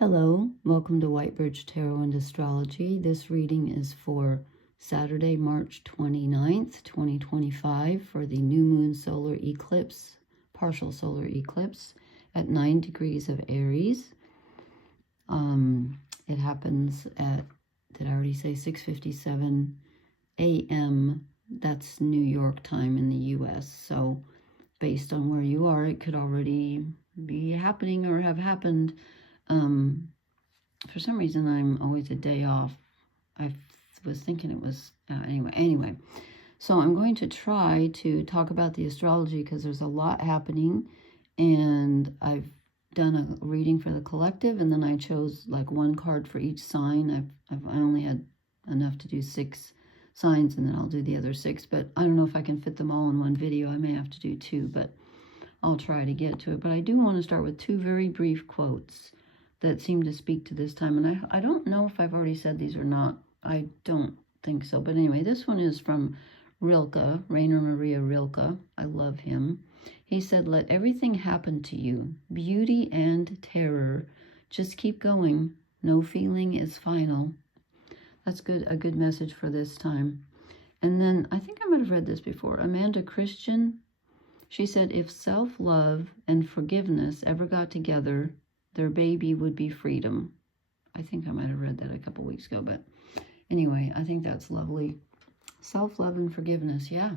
Hello, welcome to White Birch Tarot and Astrology. This reading is for Saturday, March 29th, 2025 for the new moon solar eclipse, partial solar eclipse at 9 degrees of Aries. It happens at, did I already say 6:57 a.m.? That's New York time in the U.S. So based on where you are, it could already be happening or have happened. For some reason, I'm always a day off. I was thinking it was, anyway. So I'm going to try to talk about the astrology because there's a lot happening, and I've done a reading for the collective, and then I chose like one card for each sign. I only had enough to do 6 signs, and then I'll do the other 6, but I don't know if I can fit them all in one video. I may have to do 2, but I'll try to get to it. But I do want to start with 2 very brief quotes that seem to speak to this time. And I don't know if I've already said these or not. I don't think so. But anyway, this one is from Rilke, Rainer Maria Rilke. I love him. He said, "Let everything happen to you, beauty and terror. Just keep going. No feeling is final." That's good. A good message for this time. And then I think I might have read this before. Amanda Christian, she said, "If self-love and forgiveness ever got together, their baby would be freedom." I think I might have read that a couple weeks ago, but anyway, I think that's lovely. Self-love and forgiveness, yeah.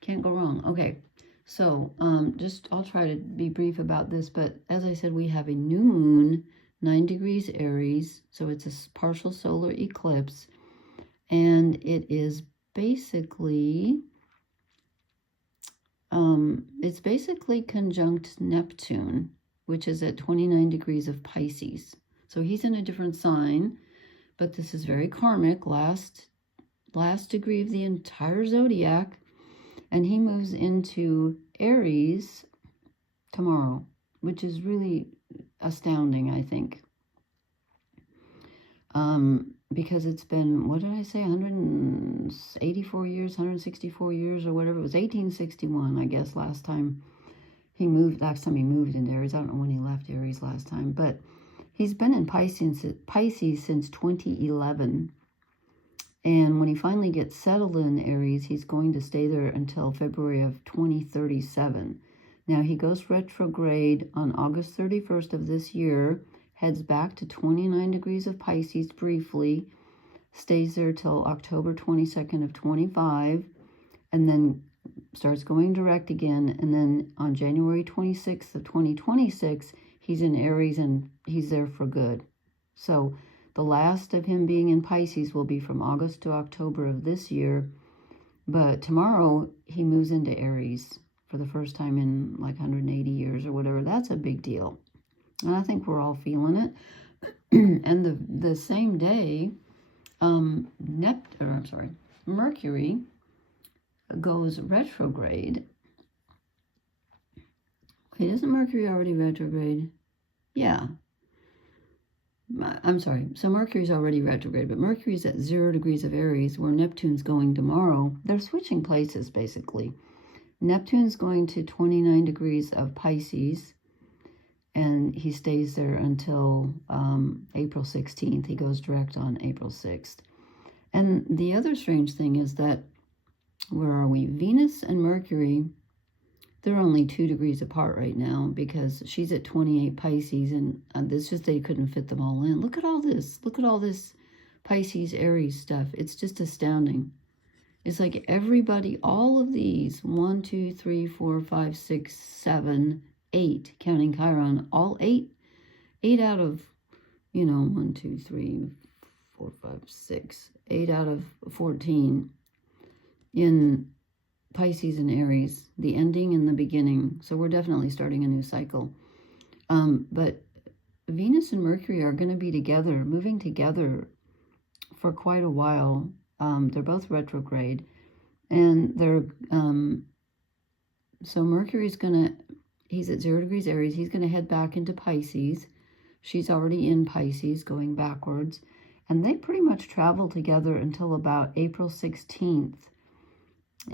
Can't go wrong. Okay, so I'll try to be brief about this, but as I said, we have a new moon, 9 degrees Aries, so it's a partial solar eclipse, and it is basically, conjunct Neptune, which is at 29 degrees of Pisces. So he's in a different sign, but this is very karmic, last degree of the entire zodiac, and he moves into Aries tomorrow, which is really astounding, I think. Because it's been, what did I say, 184 years, 164 years, or whatever. It was 1861, I guess, last time he moved into Aries. I don't know when he left Aries last time, but he's been in Pisces since 2011. And when he finally gets settled in Aries, he's going to stay there until February of 2037. Now, he goes retrograde on August 31st of this year, heads back to 29 degrees of Pisces briefly, stays there till October 22nd of 25, and then starts going direct again, and then on January 26th of 2026, he's in Aries, and he's there for good. So the last of him being in Pisces will be from August to October of this year, but tomorrow he moves into Aries for the first time in like 180 years or whatever. That's a big deal, and I think we're all feeling it. And the same day, Mercury goes retrograde. Okay, isn't Mercury already retrograde? Yeah. I'm sorry. So Mercury's already retrograde, but Mercury's at 0 degrees of Aries, where Neptune's going tomorrow. They're switching places, basically. Neptune's going to 29 degrees of Pisces, and he stays there until April 16th. He goes direct on April 6th. And the other strange thing is that, where are we? Venus and Mercury, they're only 2 degrees apart right now because she's at 28 Pisces, and it's just they couldn't fit them all in. Look at all this. Look at all this Pisces, Aries stuff. It's just astounding. It's like everybody, all of these, 1, 2, 3, 4, 5, 6, 7, 8, counting Chiron, all 8 out of, 1, 2, 3, 4, 5, 6, 8 out of 14 in Pisces and Aries, the ending and the beginning. So we're definitely starting a new cycle. But Venus and Mercury are going to be together, moving together for quite a while. They're both retrograde, and they're so Mercury's he's at 0 degrees Aries. He's going to head back into Pisces. She's already in Pisces, going backwards, and they pretty much travel together until about April 16th.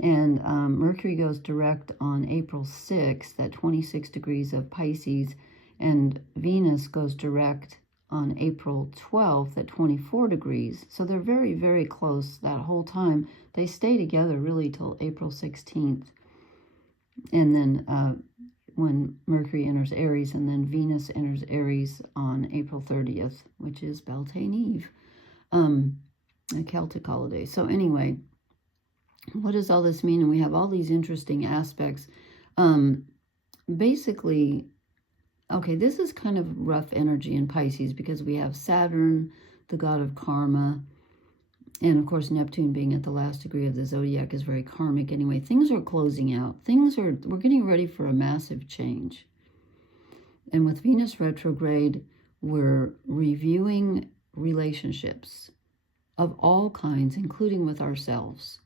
And Mercury goes direct on April 6th at 26 degrees of Pisces, And Venus goes direct on April 12th at 24 degrees. So they're very, very close that whole time. They stay together really till April 16th. And then when Mercury enters Aries, and then Venus enters Aries on April 30th, which is Beltane Eve, a Celtic holiday. So anyway, what does all this mean? And we have all these interesting aspects. Basically, okay, this is kind of rough energy in Pisces because we have Saturn, the god of karma, and of course Neptune being at the last degree of the zodiac is very karmic anyway. Things are closing out. We're getting ready for a massive change. And with Venus retrograde, we're reviewing relationships of all kinds, including with ourselves.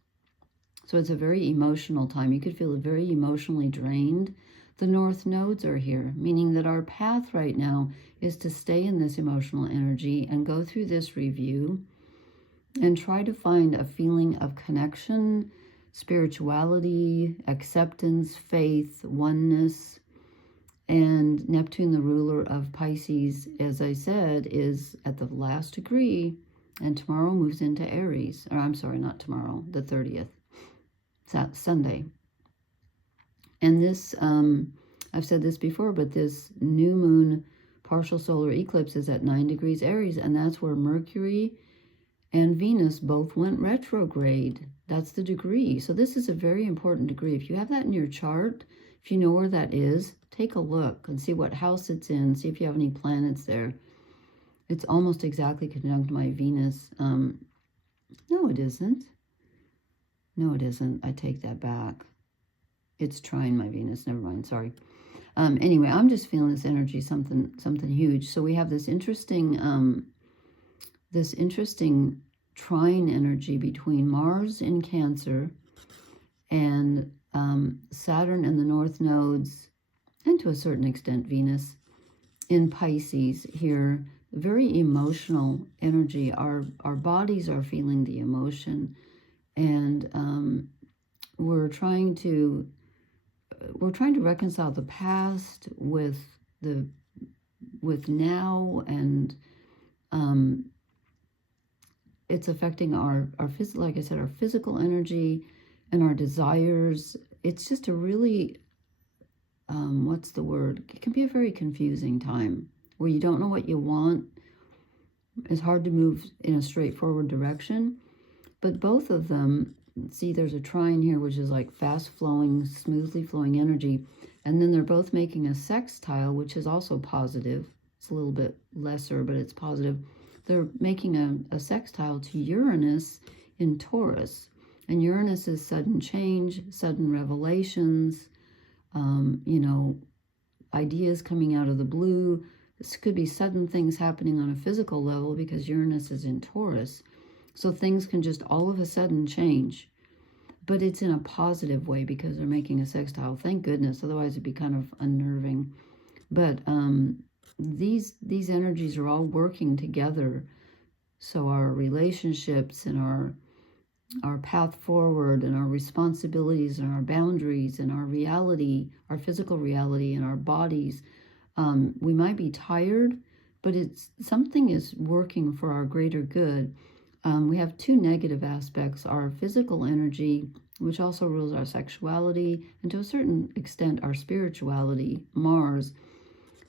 So it's a very emotional time. You could feel very emotionally drained. The North nodes are here, meaning that our path right now is to stay in this emotional energy and go through this review and try to find a feeling of connection, spirituality, acceptance, faith, oneness. And Neptune, the ruler of Pisces, as I said, is at the last degree, and tomorrow moves into Aries. Or I'm sorry, not tomorrow, the 30th, Sunday. And this, I've said this before, but this new moon partial solar eclipse is at 9 degrees Aries, and that's where Mercury and Venus both went retrograde. That's the degree. So this is a very important degree. If you have that in your chart, if you know where that is, take a look and see what house it's in, see if you have any planets there. It's almost exactly conjunct my Venus. No, it isn't. No, it isn't. I take that back. It's trine my Venus. Never mind. Sorry. Anyway, I'm just feeling this energy, something huge. So we have this interesting trine energy between Mars in Cancer and Saturn and the North nodes, and to a certain extent Venus in Pisces here. Very emotional energy. Our bodies are feeling the emotion, and we're trying to reconcile the past with now, and it's affecting our physical, like I said, our physical energy and our desires. It's just a really what's the word? It can be a very confusing time where you don't know what you want. It's hard to move in a straightforward direction. But both of them, see, there's a trine here, which is like fast-flowing, smoothly flowing energy. And then they're both making a sextile, which is also positive. It's a little bit lesser, but it's positive. They're making a sextile to Uranus in Taurus. And Uranus is sudden change, sudden revelations, ideas coming out of the blue. This could be sudden things happening on a physical level because Uranus is in Taurus. So things can just all of a sudden change. But it's in a positive way because they're making a sextile. Thank goodness. Otherwise, it'd be kind of unnerving. But these energies are all working together. So our relationships and our path forward and our responsibilities and our boundaries and our reality, our physical reality and our bodies, we might be tired, but something is working for our greater good. We have two negative aspects: our physical energy, which also rules our sexuality, and to a certain extent our spirituality. Mars,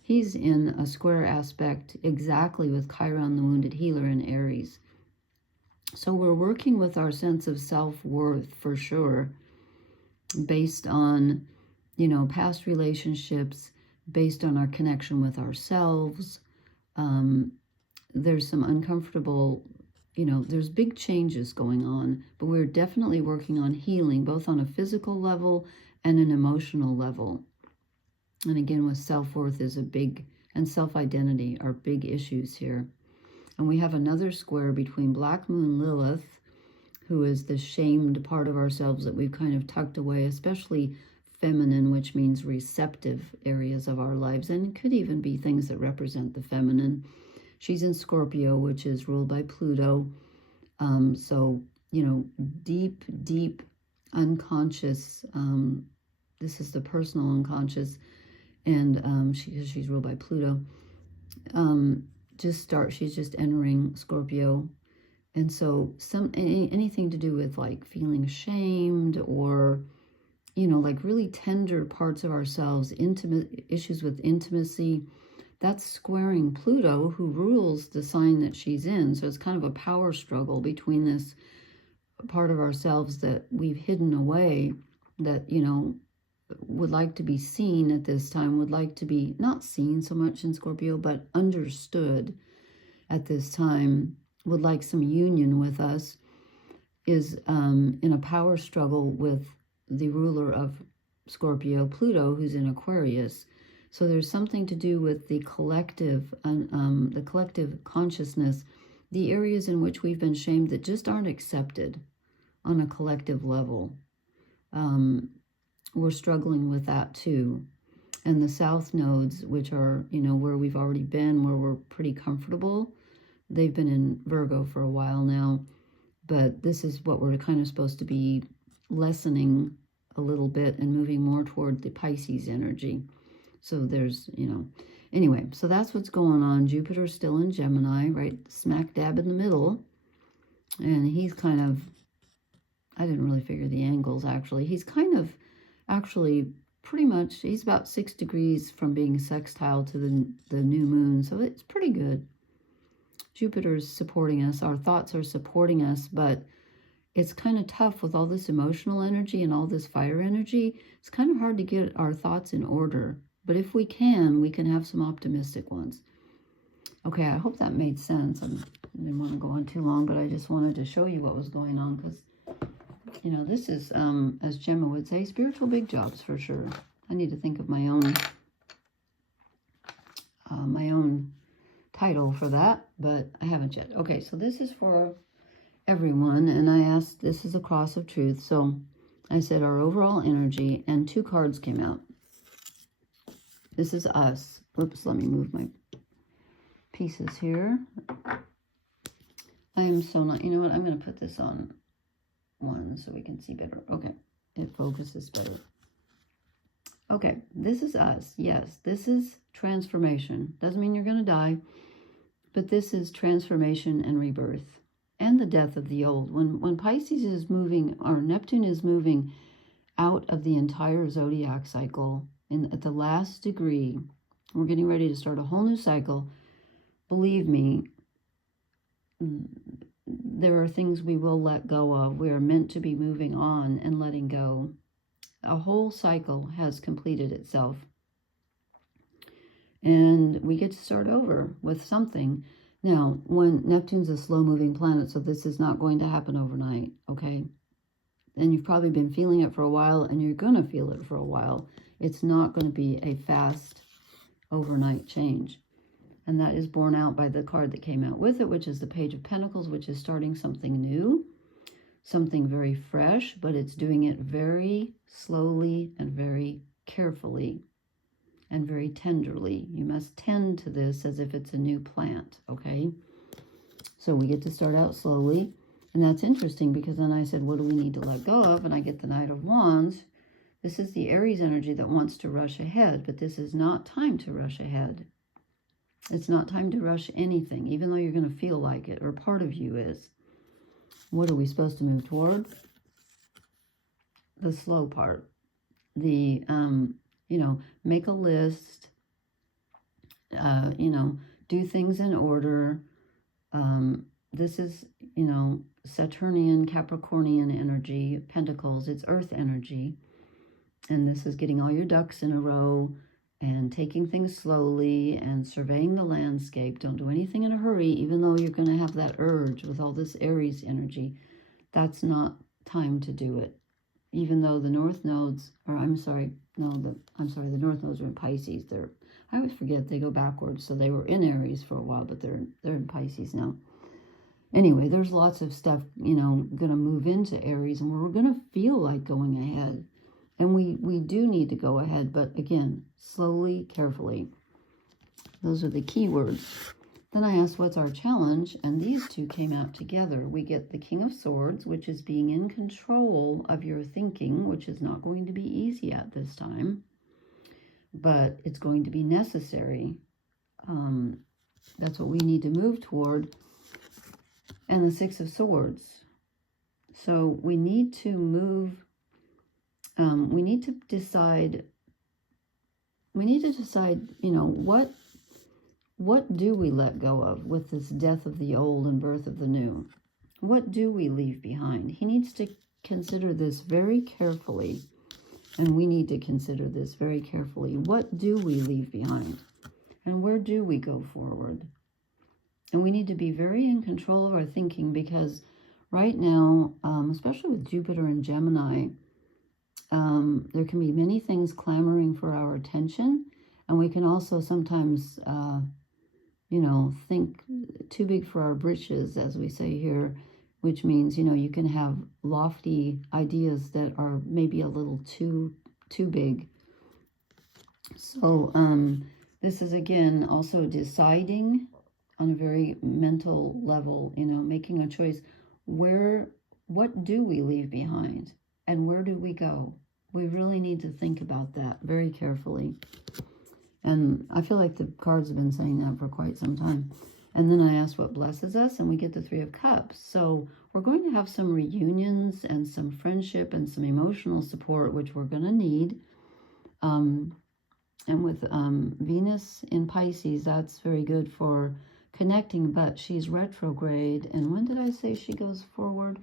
he's in a square aspect exactly with Chiron, the wounded healer, in Aries. So we're working with our sense of self-worth for sure, based on, past relationships, based on our connection with ourselves. There's some uncomfortable, there's big changes going on, but we're definitely working on healing, both on a physical level and an emotional level. And again, with self-worth is and self-identity are big issues here. And we have another square between Black Moon Lilith, who is the shamed part of ourselves that we've kind of tucked away, especially feminine, which means receptive areas of our lives. And it could even be things that represent the feminine. She's in Scorpio, which is ruled by Pluto. So, deep, deep unconscious. This is the personal unconscious. And she's ruled by Pluto. She's just entering Scorpio. And so anything to do with like feeling ashamed or, you know, like really tender parts of ourselves, intimate issues with intimacy, that's squaring Pluto, who rules the sign that she's in. So it's kind of a power struggle between this part of ourselves that we've hidden away, that, you know, would like to be seen at this time, would like to be not seen so much in Scorpio, but understood at this time, would like some union with us, is in a power struggle with the ruler of Scorpio, Pluto, who's in Aquarius. So there's something to do with the collective consciousness, the areas in which we've been shamed that just aren't accepted on a collective level. We're struggling with that too. And the south nodes, which are, you know, where we've already been, where we're pretty comfortable, they've been in Virgo for a while now, but this is what we're kind of supposed to be lessening a little bit and moving more toward the Pisces energy. So there's, you know, anyway, so that's what's going on. Jupiter's still in Gemini, right smack dab in the middle. And he's kind of, I didn't really figure the angles actually. He's kind of actually pretty much, he's about 6 degrees from being sextile to the new moon. So it's pretty good. Jupiter's supporting us. Our thoughts are supporting us, but it's kind of tough with all this emotional energy and all this fire energy. It's kind of hard to get our thoughts in order. But if we can have some optimistic ones. Okay, I hope that made sense. I didn't want to go on too long, but I just wanted to show you what was going on because, you know, this is, as Gemma would say, spiritual big jobs for sure. I need to think of my own title for that, but I haven't yet. Okay, so this is for everyone, and I asked, this is a cross of truth. So I said our overall energy, and 2 cards came out. This is us. Oops, let me move my pieces here. I am so not, you know what, I'm going to put this on 1 so we can see better. Okay, it focuses better. Okay, this is us. Yes, this is transformation. Doesn't mean you're going to die, but this is transformation and rebirth and the death of the old. When Pisces is moving, or Neptune is moving out of the entire zodiac cycle, at the last degree, we're getting ready to start a whole new cycle. Believe me, there are things we will let go of. We are meant to be moving on and letting go. A whole cycle has completed itself. And we get to start over with something. Now, when Neptune's a slow-moving planet, so this is not going to happen overnight, okay? And you've probably been feeling it for a while, and you're going to feel it for a while. It's not going to be a fast overnight change. And that is borne out by the card that came out with it, which is the Page of Pentacles, which is starting something new, something very fresh, but it's doing it very slowly and very carefully and very tenderly. You must tend to this as if it's a new plant, okay? So we get to start out slowly. And that's interesting because then I said, what do we need to let go of? And I get the Knight of Wands. This is the Aries energy that wants to rush ahead, but this is not time to rush ahead. It's not time to rush anything, even though you're going to feel like it, or part of you is. What are we supposed to move toward? The slow part. The, you know, make a list, you know, do things in order. This is, you know, Saturnian, Capricornian energy, Pentacles, it's earth energy. And this is getting all your ducks in a row and taking things slowly and surveying the landscape. Don't do anything in a hurry, even though you're going to have that urge with all this Aries energy. That's not time to do it. Even though the North Nodes, or I'm sorry, the North Nodes are in Pisces. I always forget they go backwards. So they were in Aries for a while, but they're in Pisces now. Anyway, there's lots of stuff, you know, going to move into Aries, and we're going to feel like going ahead. And we do need to go ahead, but again, slowly, carefully. Those are the key words. Then I asked, what's our challenge? And these two came out together. We get the King of Swords, which is being in control of your thinking, which is not going to be easy at this time. but it's going to be necessary. That's what we need to move toward. And the Six of Swords. So we need to move, we need to decide, you know, what do we let go of with this death of the old and birth of the new? What do we leave behind? He needs to consider this very carefully, and we need to consider this very carefully. What do we leave behind? And where do we go forward? And we need to be very in control of our thinking, because right now, especially with Jupiter and Gemini, there can be many things clamoring for our attention. And we can also sometimes, you know, think too big for our britches, as we say here, which means, you know, you can have lofty ideas that are maybe a little too big. So this is, again, also deciding on a very mental level, you know, making a choice. What do we leave behind? And where do we go? We really need to think about that very carefully. And I feel like the cards have been saying that for quite some time. And then I asked what blesses us, and we get the Three of Cups. So we're going to have some reunions and some friendship and some emotional support, which we're going to need. And with Venus in Pisces, that's very good for connecting, but she's retrograde. And when did I say she goes forward?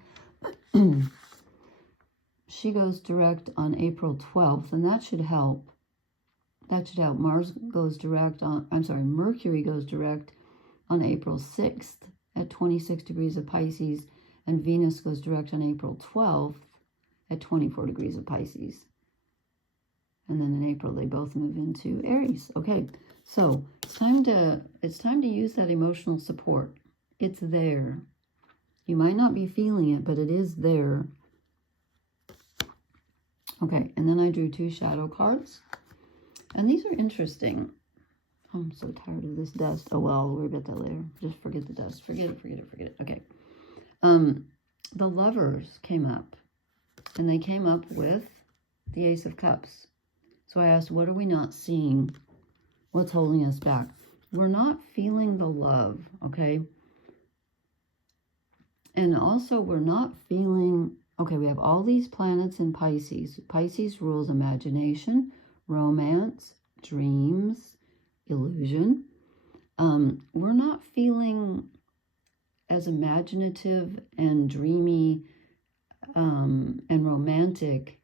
She goes direct on April 12th, and that should help. That should help. Mars goes direct on, Mercury goes direct on April 6th at 26 degrees of Pisces, and Venus goes direct on April 12th at 24 degrees of Pisces. And then in April, they both move into Aries. Okay, so it's time to use that emotional support. It's there. You might not be feeling it, but it is there. Okay, and then I drew 2 shadow cards. And these are interesting. I'm so tired of this dust. Oh, well, I'll worry about that later. Just forget the dust. Forget it. Okay. The Lovers came up. And they came up with the Ace of Cups. So I asked, what are we not seeing? What's holding us back? We're not feeling the love, okay? And also, we're not feeling... Okay, we have all these planets in Pisces. Pisces rules imagination, romance, dreams, illusion. We're not feeling as imaginative and dreamy and romantic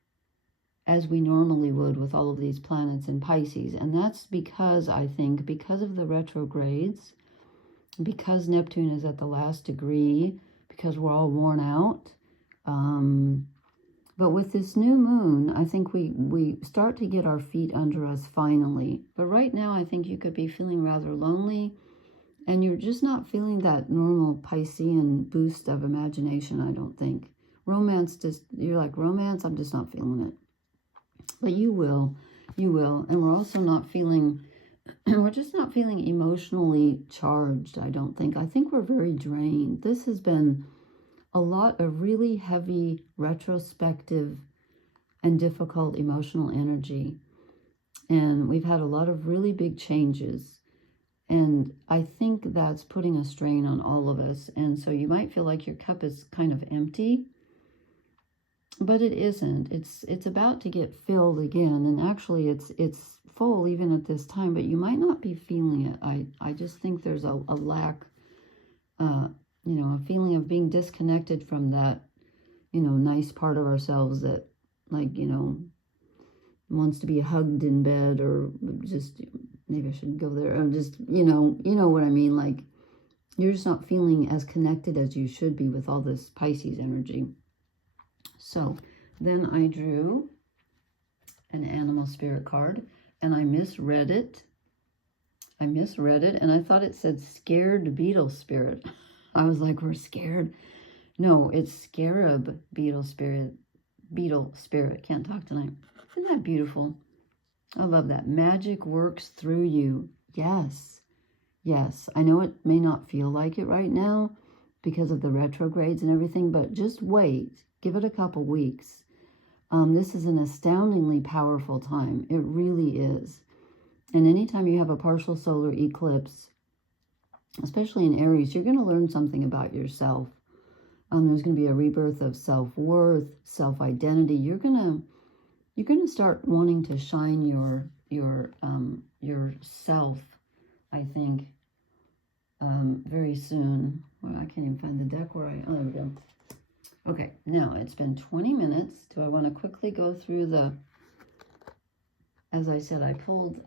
as we normally would with all of these planets in Pisces. And that's because, I think, because of the retrogrades, because Neptune is at the last degree, because we're all worn out. But with this new moon, I think we start to get our feet under us finally. But right now, I think you could be feeling rather lonely, and you're just not feeling that normal Piscean boost of imagination, I don't think. Romance, you're like, romance, I'm just not feeling it. But you will. And we're also not feeling, we're just not feeling emotionally charged, I don't think. I think we're very drained. This has been a lot of really heavy, retrospective, and difficult emotional energy. And we've had a lot of really big changes. And I think that's putting a strain on all of us. And so you might feel like your cup is kind of empty, but it isn't. It's about to get filled again. And actually it's full even at this time, but you might not be feeling it. I just think there's a lack, you know, a feeling of being disconnected from that, you know, nice part of ourselves that, like, you know, wants to be hugged in bed, or just, maybe I shouldn't go there. I'm just, you know what I mean? Like, you're just not feeling as connected as you should be with all this Pisces energy. So then I drew an animal spirit card, and I misread it. And I thought it said scared beetle spirit. I was like, we're scared. No, it's scarab beetle spirit. Can't talk tonight. Isn't that beautiful? I love that. Magic works through you. Yes. I know it may not feel like it right now because of the retrogrades and everything, but just wait. Give it a couple weeks. This is an astoundingly powerful time. It really is. And anytime you have a partial solar eclipse, especially in Aries, you're going to learn something about yourself. There's going to be a rebirth of self-worth, self-identity. You're going to start wanting to shine yourself, I think, very soon. Well, I can't even find the deck where oh, there we go. Okay, now it's been 20 minutes. Do I want to quickly go through the, as I said, I pulled,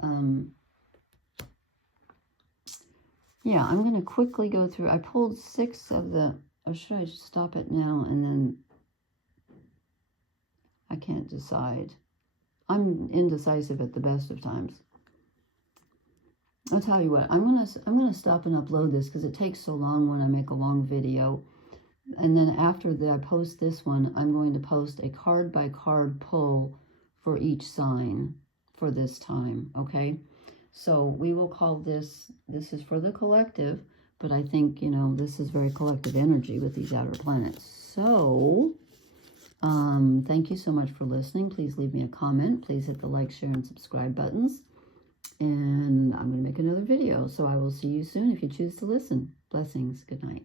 yeah, I'm going to quickly go through. I pulled 6 of the, or should I just stop it now and then? I can't decide. I'm indecisive at the best of times. I'll tell you what, I'm gonna stop and upload this because it takes so long when I make a long video. And then after that I post this one, I'm going to post a card by card pull for each sign for this time, okay? So we will call this is for the collective, but I think, you know, this is very collective energy with these outer planets. So, thank you so much for listening. Please leave me a comment. Please hit the like, share, and subscribe buttons. And I'm going to make another video. So I will see you soon if you choose to listen. Blessings. Good night.